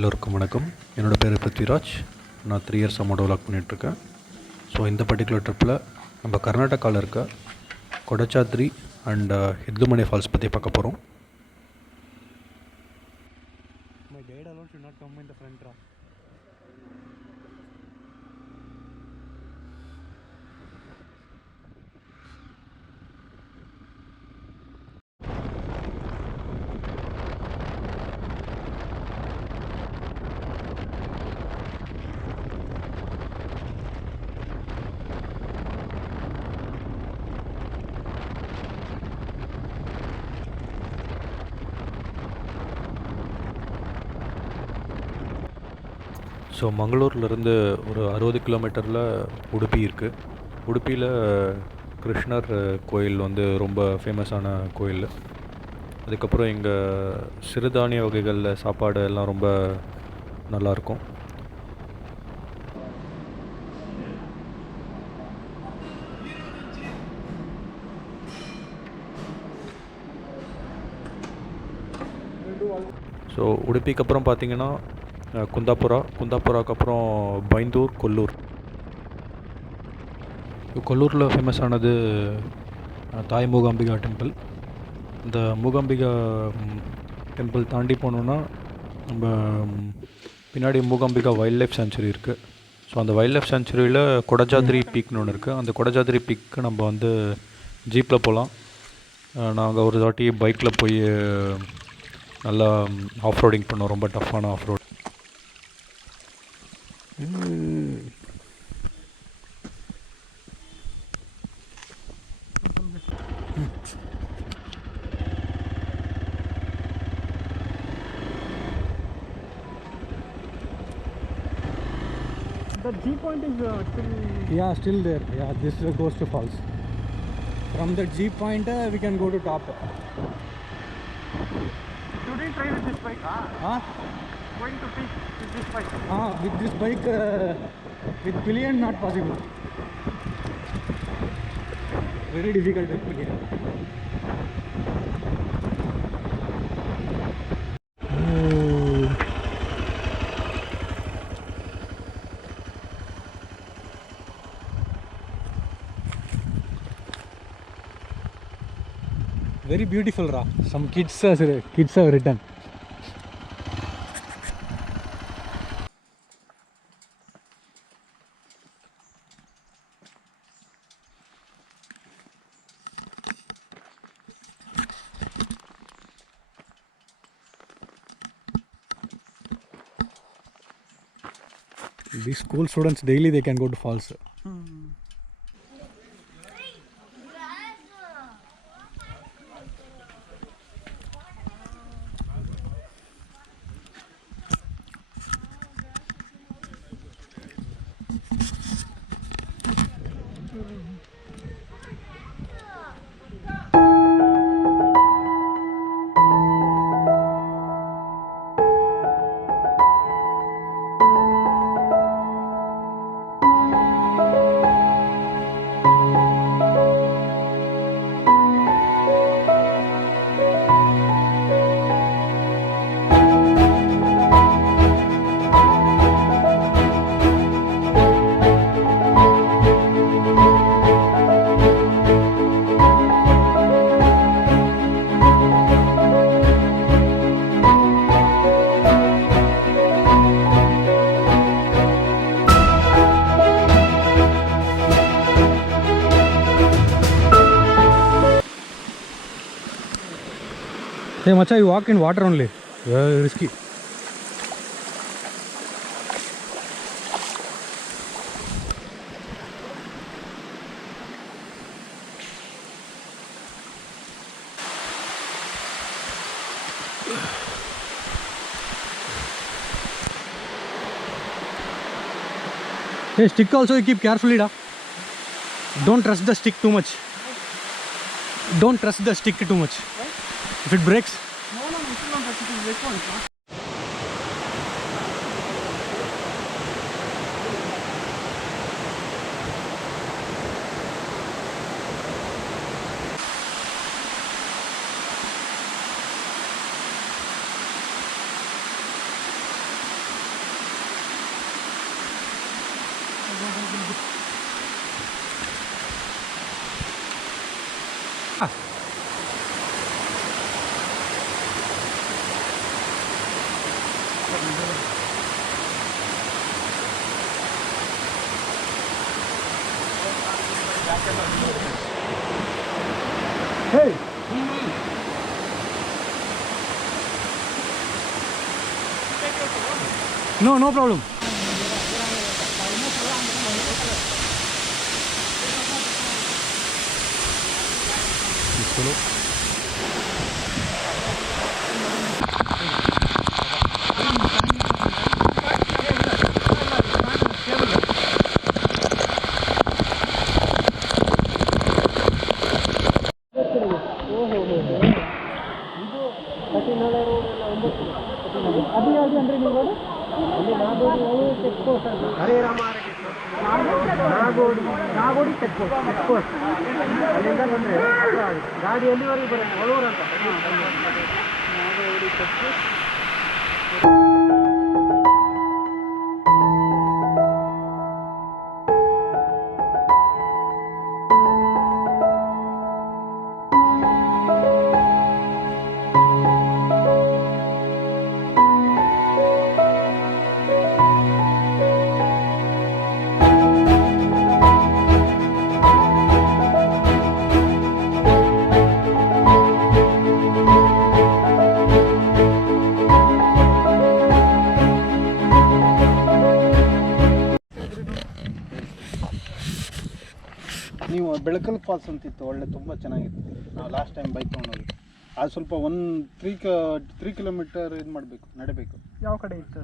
எல்லோருக்கும் வணக்கம். என்னோடய பேர் பிருத்விராஜ். நான் 3 இயர்ஸ் மோட்டோ விளாக் பண்ணிகிட்ருக்கேன். ஸோ இந்த பர்டிகுலர் ட்ரிப்பில் நம்ம கர்நாடகாவில் இருக்க கொடச்சாத்ரி அண்ட் ஹிட்லுமனே ஃபால்ஸ் பற்றி பார்க்க போகிறோம். My guide alone should not come in the front row. So மங்களூர்லேருந்து ஒரு 60 கிலோமீட்டரில் உடுப்பி இருக்குது. உடுப்பியில் கிருஷ்ணர் கோயில் வந்து ரொம்ப ஃபேமஸான கோயில். அதுக்கப்புறம் இங்கே சிறுதானிய வகைகளில் சாப்பாடு எல்லாம் ரொம்ப நல்லாயிருக்கும். ஸோ உடுப்பிக்கு அப்புறம் பார்த்திங்கன்னா குந்தாப்புராக்கு அப்புறம் பைந்தூர், கொல்லூர். கொல்லூரில் ஃபேமஸானது தாய் மூகாம்பிகா டெம்பிள். இந்த மூகாம்பிகா டெம்பிள் தாண்டி போனோன்னா நம்ம பின்னாடி மூகாம்பிகா வைல்ட் லைஃப் சேஞ்சுரி இருக்குது. ஸோ அந்த வைல்ட் லைஃப் சேஞ்சுரியில் கொடச்சாத்ரி பீக்னு ஒன்று இருக்குது. அந்த கொடச்சாத்ரி பீக்கு நம்ம வந்து ஜீப்பில் போகலாம். நாங்கள் ஒரு தாட்டி பைக்கில் போய் நல்லா ஆஃப் ரோடிங் பண்ணோம். ரொம்ப டஃப்பான off road. The G point is still... Yeah, still there. Yeah, this goes to falls. From the G point, we can go to top. Should we try with this bike? Going to peak with this bike? With this bike, with pillion not possible. Very difficult with pillion. Very beautiful ra. Some kids have written. These school students daily they can go to falls. Hey Macha, you walk in water only. Very risky. Hey, stick also you keep carefully da. Don't trust the stick too much. Don't trust the stick too much. If it breaks. No, you should not touch it. It is break one. Hey! No, no problem. Nagodi check post ಅಲ್ಲಿಂದ ಬಂದರೆ ಗಾಡಿ ಎಲ್ಲಿವರೆಗೆ ಬರೋದು ಒಳೂರು ಅಂತ ನಾಗೋಡಿ check post. ನೀವು ಬೆಳಕಲ್ ಫಾಲ್ಸ್ ಅಂತಿತ್ತು, ಒಳ್ಳೆ ತುಂಬ ಚೆನ್ನಾಗಿತ್ತು. ನಾವು ಲಾಸ್ಟ್ ಟೈಮ್ ಬೈಕ್ ತೊಗೊಂಡೋಗಿ ಅದು ಸ್ವಲ್ಪ 3 ಕಿಲೋಮೀಟರ್ ಇದು ಮಾಡಬೇಕು, ನಡಬೇಕು. ಯಾವ ಕಡೆ ಇತ್ತು?